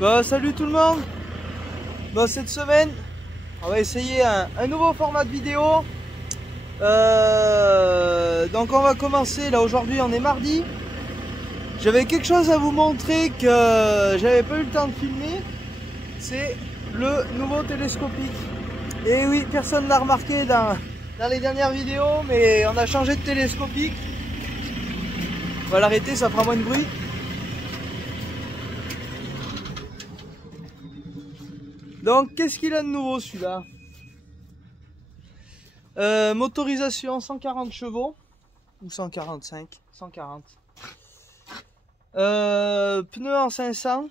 Salut tout le monde. Cette semaine on va essayer un nouveau format de vidéo. Donc on va commencer là. Aujourd'hui on est mardi. J'avais quelque chose à vous montrer que j'avais pas eu le temps de filmer. C'est le nouveau télescopique. Et oui, personne l'a remarqué dans les dernières vidéos, mais on a changé de télescopique. On va l'arrêter, ça fera moins de bruit. Donc qu'est-ce qu'il a de nouveau celui-là? Motorisation 140 chevaux ou 145, 140. Pneus en 500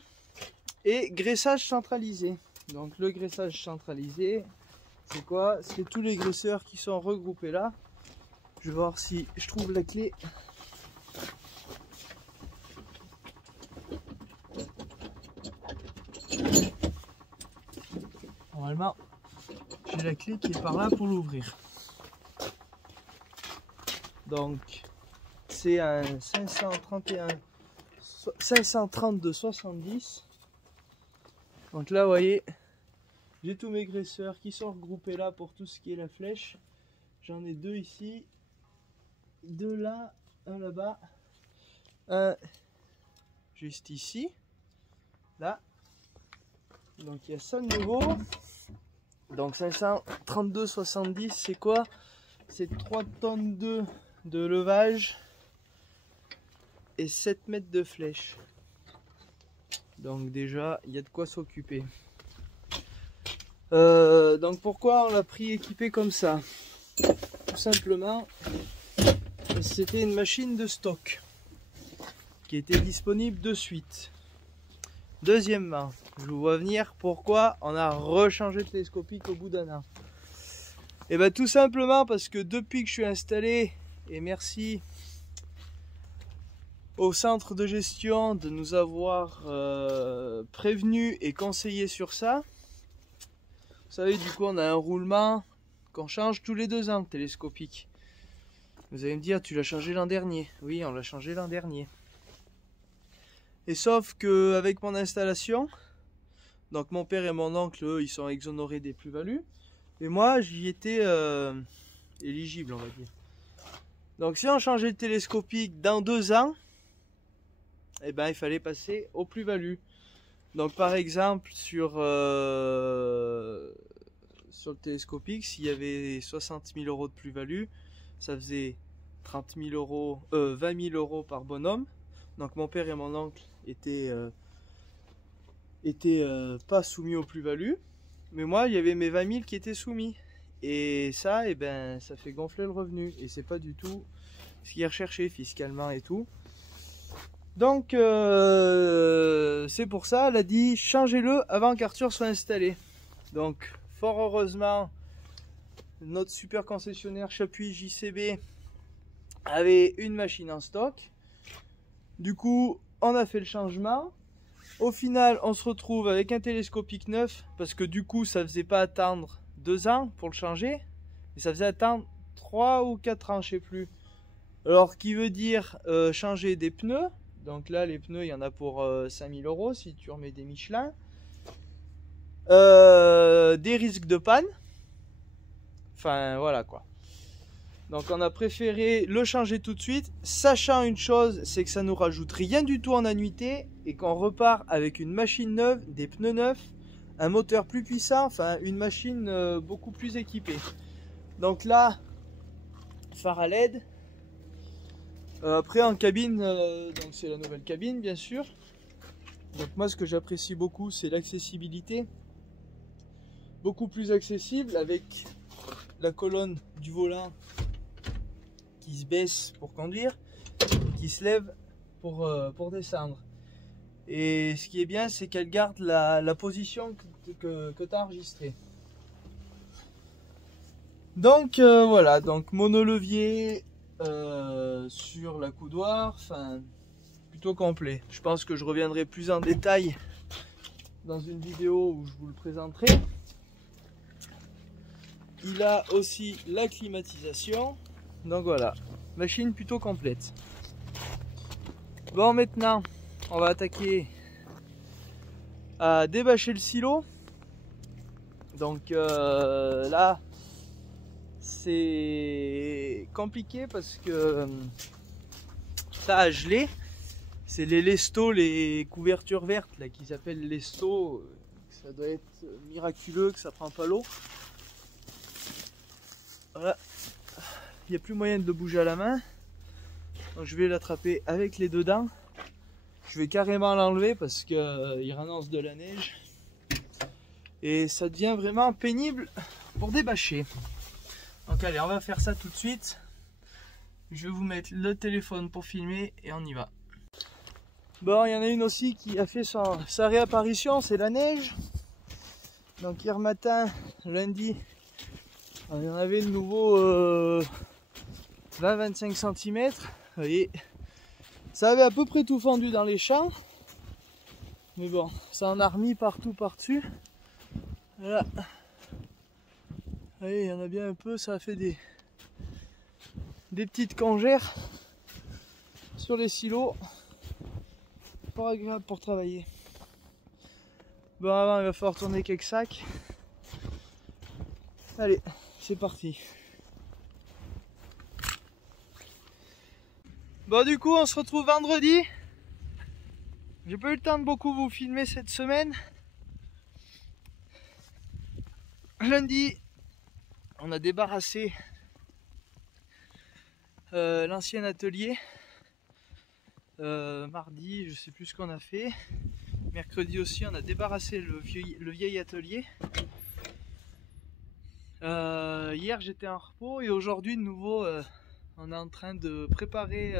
et graissage centralisé. Donc le graissage centralisé, c'est quoi? C'est tous les graisseurs qui sont regroupés là. Je vais voir si je trouve la clé. Normalement, j'ai la clé qui est par là pour l'ouvrir. Donc, c'est un 532-70. Donc là, vous voyez, j'ai tous mes graisseurs qui sont regroupés là pour tout ce qui est la flèche. J'en ai deux ici, deux là, un là-bas, un juste ici, là. Donc il y a ça de nouveau. Donc 532-70, c'est quoi? C'est 3 tonnes de levage et 7 mètres de flèche. Donc déjà, il y a de quoi s'occuper. Donc pourquoi on l'a pris équipé comme ça? Tout simplement, c'était une machine de stock qui était disponible de suite. Deuxièmement, je vous vois venir pourquoi on a rechangé de télescopique au bout d'un an. Et bien tout simplement parce que depuis que je suis installé, et merci au centre de gestion de nous avoir prévenu et conseillé sur ça. Vous savez, du coup on a un roulement qu'on change tous les 2 ans télescopique. Vous allez me dire, tu l'as changé l'an dernier. Oui, on l'a changé l'an dernier. Et sauf que avec mon installation, donc mon père et mon oncle, eux, ils sont exonérés des plus-values. Et moi, j'y étais éligible, on va dire. Donc si on changeait le télescopique dans 2 ans, eh ben, il fallait passer aux plus-values. Donc par exemple, sur le télescopique, s'il y avait 60 000 € de plus-value, ça faisait 20 000 € par bonhomme. Donc mon père et mon oncle étaient pas soumis aux plus-values, mais moi il y avait mes 20 000 qui étaient soumis. Et ça, eh ben, ça fait gonfler le revenu. Et c'est pas du tout ce qui est recherché fiscalement et tout. Donc c'est pour ça, elle a dit changez-le avant qu'Arthur soit installé. Donc fort heureusement, notre super concessionnaire Chapuis JCB avait une machine en stock. Du coup, on a fait le changement. Au final, on se retrouve avec un télescopique neuf parce que du coup, ça faisait pas attendre 2 ans pour le changer, mais ça faisait attendre 3 ou 4 ans, je sais plus. Alors, qui veut dire changer des pneus. Donc là, les pneus, il y en a pour 5 000 € si tu remets des Michelin. Des risques de panne. Enfin, voilà quoi. Donc on a préféré le changer tout de suite, sachant une chose, c'est que ça nous rajoute rien du tout en annuité et qu'on repart avec une machine neuve, des pneus neufs, un moteur plus puissant, enfin une machine beaucoup plus équipée. Donc là, phare à LED. Après en cabine, donc c'est la nouvelle cabine bien sûr. Donc moi ce que j'apprécie beaucoup, c'est l'accessibilité. Beaucoup plus accessible avec la colonne du volant qui se baisse pour conduire, qui se lève pour descendre. Et ce qui est bien, c'est qu'elle garde la position que tu as enregistrée. Donc voilà, donc monolevier sur la coudoir, enfin plutôt complet. Je pense que je reviendrai plus en détail dans une vidéo où je vous le présenterai. Il a aussi la climatisation. Donc voilà, machine plutôt complète. Bon, maintenant, on va attaquer à débâcher le silo. Donc là c'est compliqué parce que ça a gelé. C'est les lestos, les couvertures vertes là qui s'appellent lestos. Ça doit être miraculeux que ça prend pas l'eau. Voilà, il n'y a plus moyen de le bouger à la main. Donc je vais l'attraper avec les deux dents. Je vais carrément l'enlever parce qu'il rannonce de la neige. Et ça devient vraiment pénible pour débâcher. Donc allez, on va faire ça tout de suite. Je vais vous mettre le téléphone pour filmer et on y va. Bon, il y en a une aussi qui a fait sa réapparition, c'est la neige. Donc hier matin, lundi, il y en avait de nouveau 20-25 cm. Vous voyez, ça avait à peu près tout fendu dans les champs. Mais bon, ça en a remis partout par-dessus. Voilà. Vous voyez, il y en a bien un peu, ça a fait des petites congères sur les silos. Pas agréable pour travailler. Bon, avant il va falloir tourner quelques sacs. Allez, c'est parti. Bon, du coup on se retrouve vendredi. J'ai pas eu le temps de beaucoup vous filmer cette semaine. Lundi on a débarrassé l'ancien atelier. Mardi je sais plus ce qu'on a fait. Mercredi aussi on a débarrassé le vieil atelier. Hier j'étais en repos et aujourd'hui de nouveau on est en train de préparer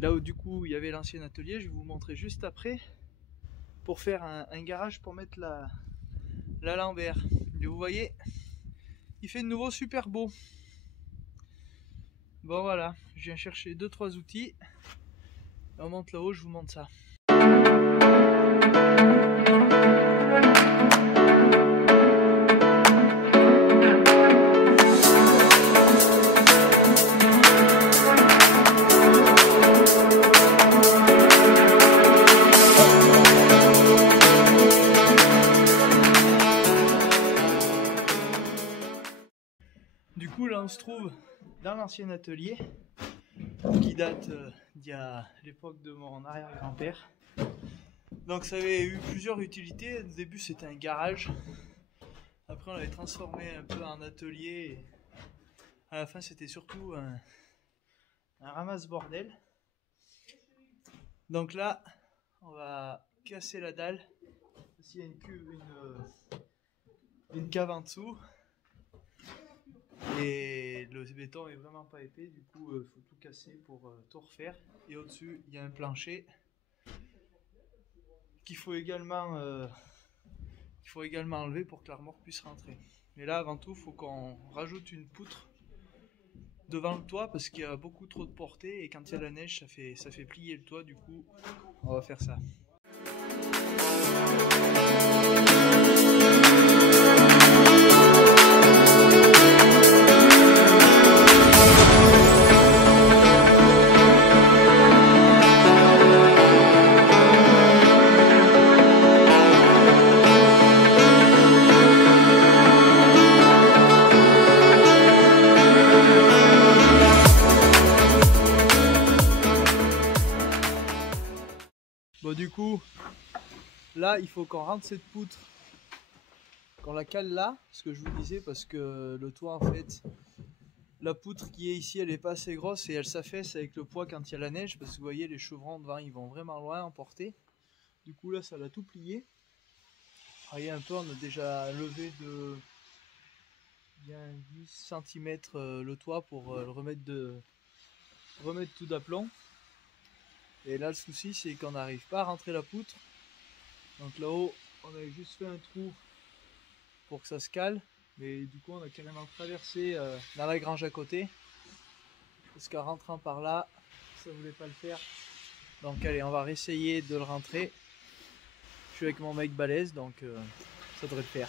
là où du coup il y avait l'ancien atelier. Je vais vous montrer juste après pour faire un garage pour mettre la Lambert. Et vous voyez, il fait de nouveau super beau. Bon voilà, je viens chercher 2-3 outils. On monte là-haut, je vous montre ça. Du coup là on se trouve dans l'ancien atelier qui date d'il y a l'époque de mon arrière-grand-père. Donc ça avait eu plusieurs utilités. Au début c'était un garage, après on l'avait transformé un peu en atelier et à la fin c'était surtout un ramasse-bordel. Donc là on va casser la dalle. Ici il y a une cave en dessous. Et le béton est vraiment pas épais, du coup il faut tout casser pour tout refaire. Et au dessus il y a un plancher qu'il faut également enlever pour que la remorque puisse rentrer. Mais là avant tout il faut qu'on rajoute une poutre devant le toit parce qu'il y a beaucoup trop de portée et quand il y a la neige ça fait plier le toit. Du coup on va faire ça. Bon, du coup, là il faut qu'on rentre cette poutre, qu'on la cale là, ce que je vous disais, parce que le toit en fait, la poutre qui est ici elle est pas assez grosse et elle s'affaisse avec le poids quand il y a la neige, parce que vous voyez les chevrons devant ils vont vraiment loin en portée. Du coup là ça l'a tout plié. Vous voyez un peu, on a déjà levé de bien 10 cm le toit pour le remettre tout d'aplomb. Et là le souci c'est qu'on n'arrive pas à rentrer la poutre. Donc là-haut on avait juste fait un trou pour que ça se cale. Mais du coup on a carrément traversé dans la grange à côté. Parce qu'en rentrant par là, ça voulait pas le faire. Donc allez, on va réessayer de le rentrer. Je suis avec mon mec balèze, donc ça devrait le faire.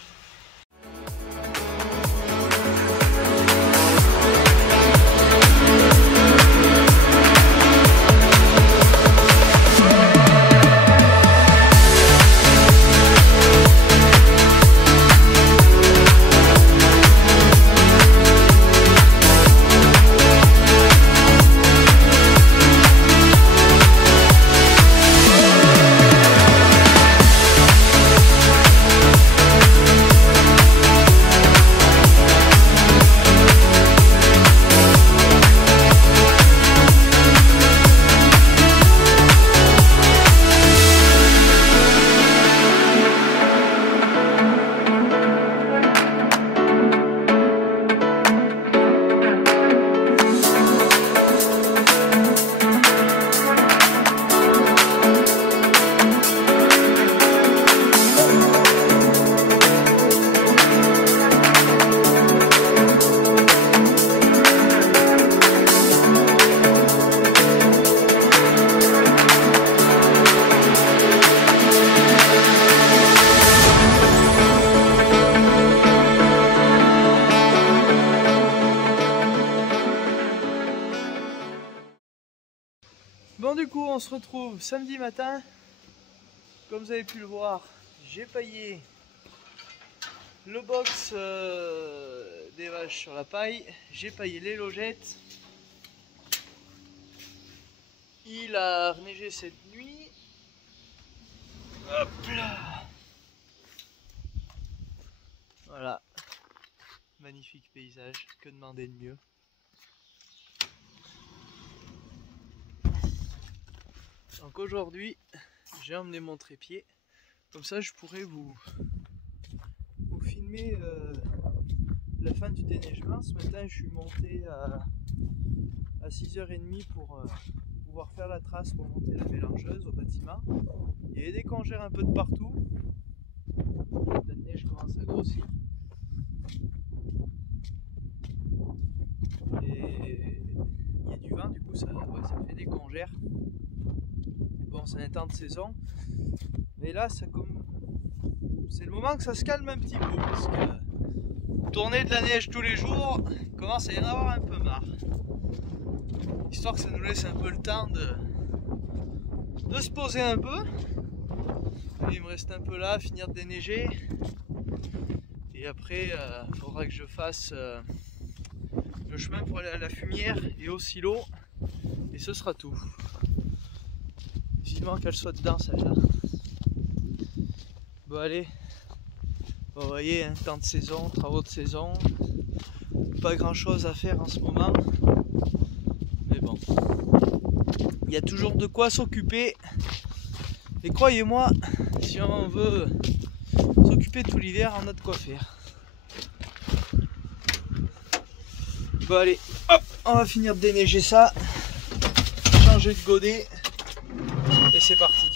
on se retrouve samedi matin. Comme vous avez pu le voir, j'ai paillé le box des vaches sur la paille. J'ai paillé les logettes. Il a neigé cette nuit. Hop là. Voilà. Magnifique paysage. Que demander de mieux? Donc aujourd'hui, j'ai emmené mon trépied. Comme ça, je pourrais vous filmer la fin du déneigement. Ce matin, je suis monté à 6h30 pour pouvoir faire la trace pour monter la mélangeuse au bâtiment. Il y avait des congères un peu de partout. La neige commence à grossir. Et il y a du vent, du coup ça fait des congères. Mais bon, c'est un temps de saison. Mais là, c'est le moment que ça se calme un petit peu. Parce que tourner de la neige tous les jours, commence à y en avoir un peu marre. Histoire que ça nous laisse un peu le temps de se poser un peu. Et il me reste un peu là à finir de déneiger. Et après, il faudra que je fasse le chemin pour aller à la fumière et au silo. Et ce sera tout. Vivement qu'elle soit dedans celle-là. Bon allez. Bon, vous voyez, hein, temps de saison, travaux de saison. Pas grand chose à faire en ce moment. Mais bon. Il y a toujours de quoi s'occuper. Et croyez-moi, si on veut s'occuper tout l'hiver, on a de quoi faire. Bon allez, hop, on va finir de déneiger ça, changer de godet, et c'est parti.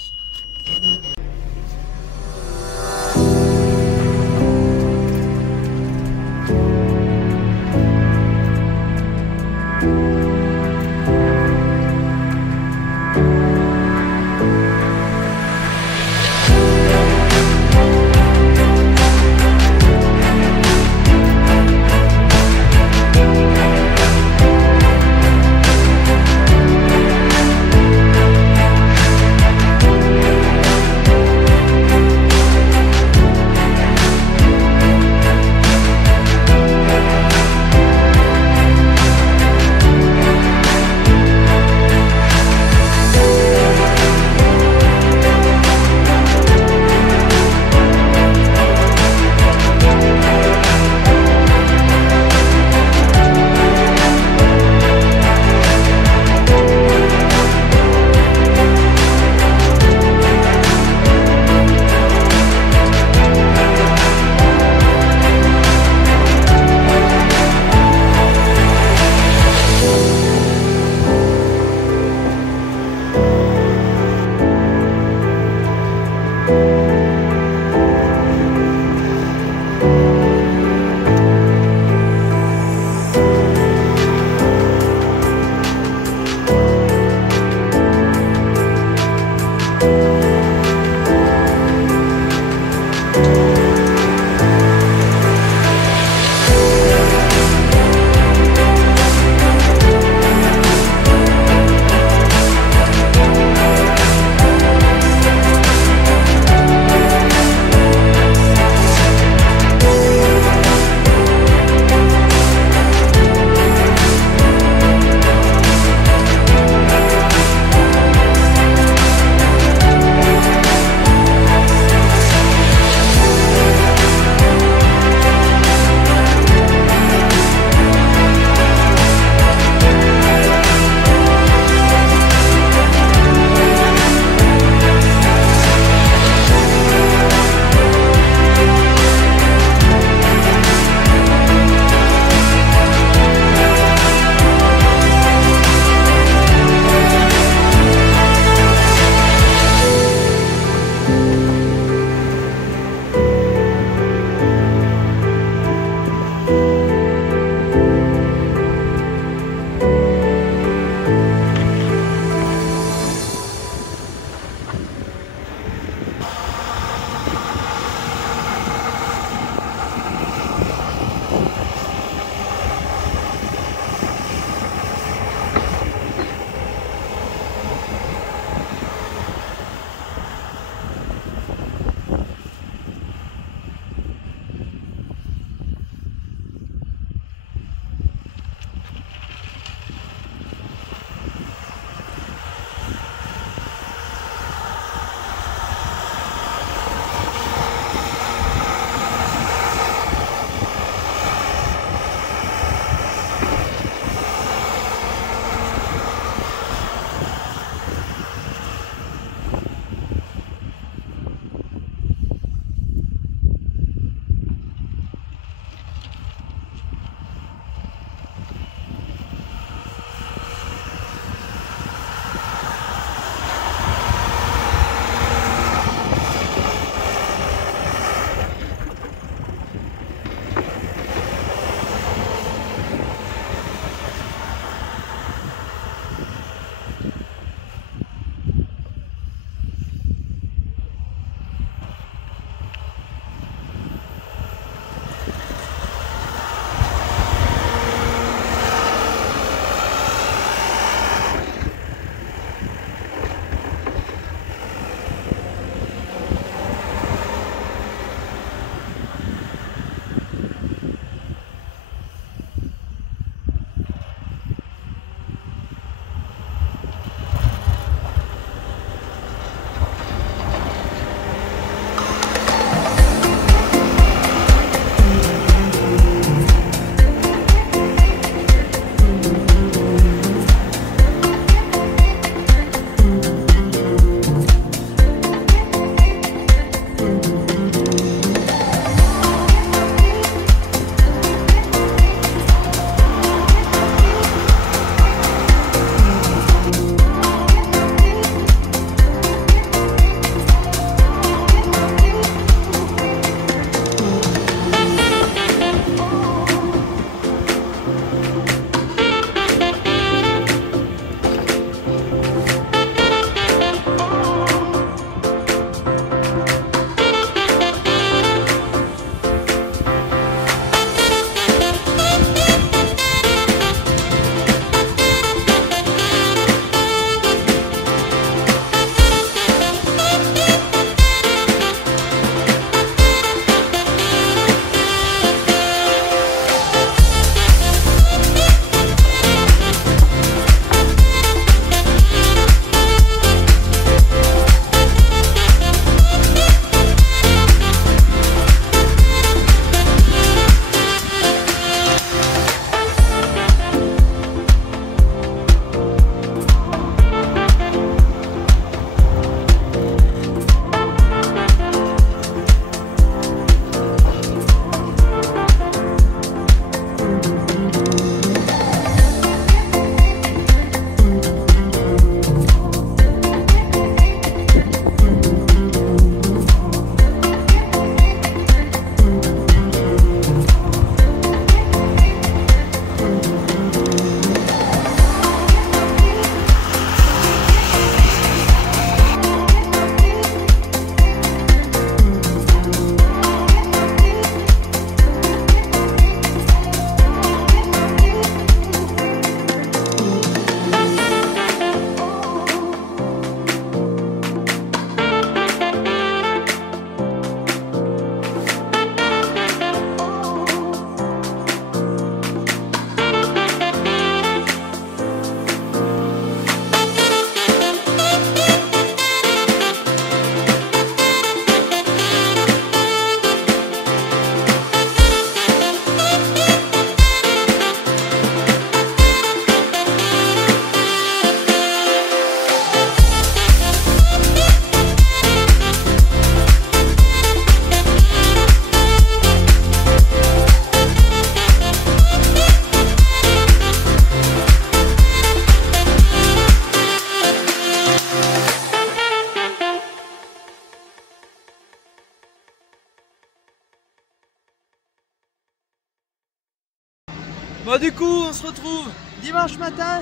Bon du coup on se retrouve dimanche matin.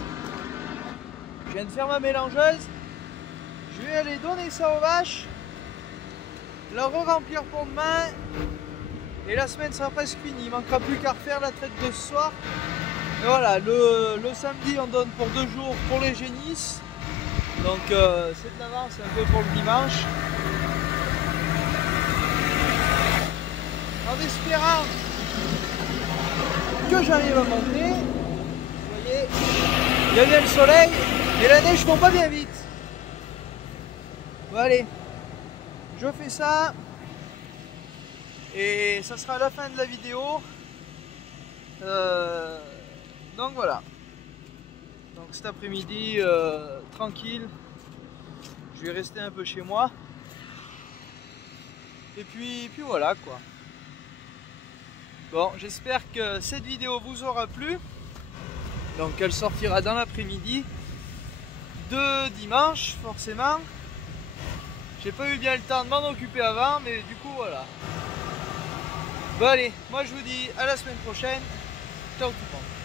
Je viens de faire ma mélangeuse. Je vais aller donner ça aux vaches, la re-remplir pour demain. Et la semaine sera presque finie. Il manquera plus qu'à refaire la traite de ce soir. Et voilà, le samedi on donne pour 2 jours pour les génisses. Donc c'est de l'avance un peu pour le dimanche. En espérant que j'arrive à monter. Vous voyez, il y a bien le soleil, mais la neige tombe pas bien vite. Bon allez, je fais ça. Et ça sera la fin de la vidéo. Donc voilà. Donc cet après-midi, tranquille. Je vais rester un peu chez moi. Et puis voilà quoi. Bon, j'espère que cette vidéo vous aura plu. Donc elle sortira dans l'après-midi de dimanche, forcément. J'ai pas eu bien le temps de m'en occuper avant, mais du coup voilà. Bon allez, moi je vous dis à la semaine prochaine. Ciao tout le monde.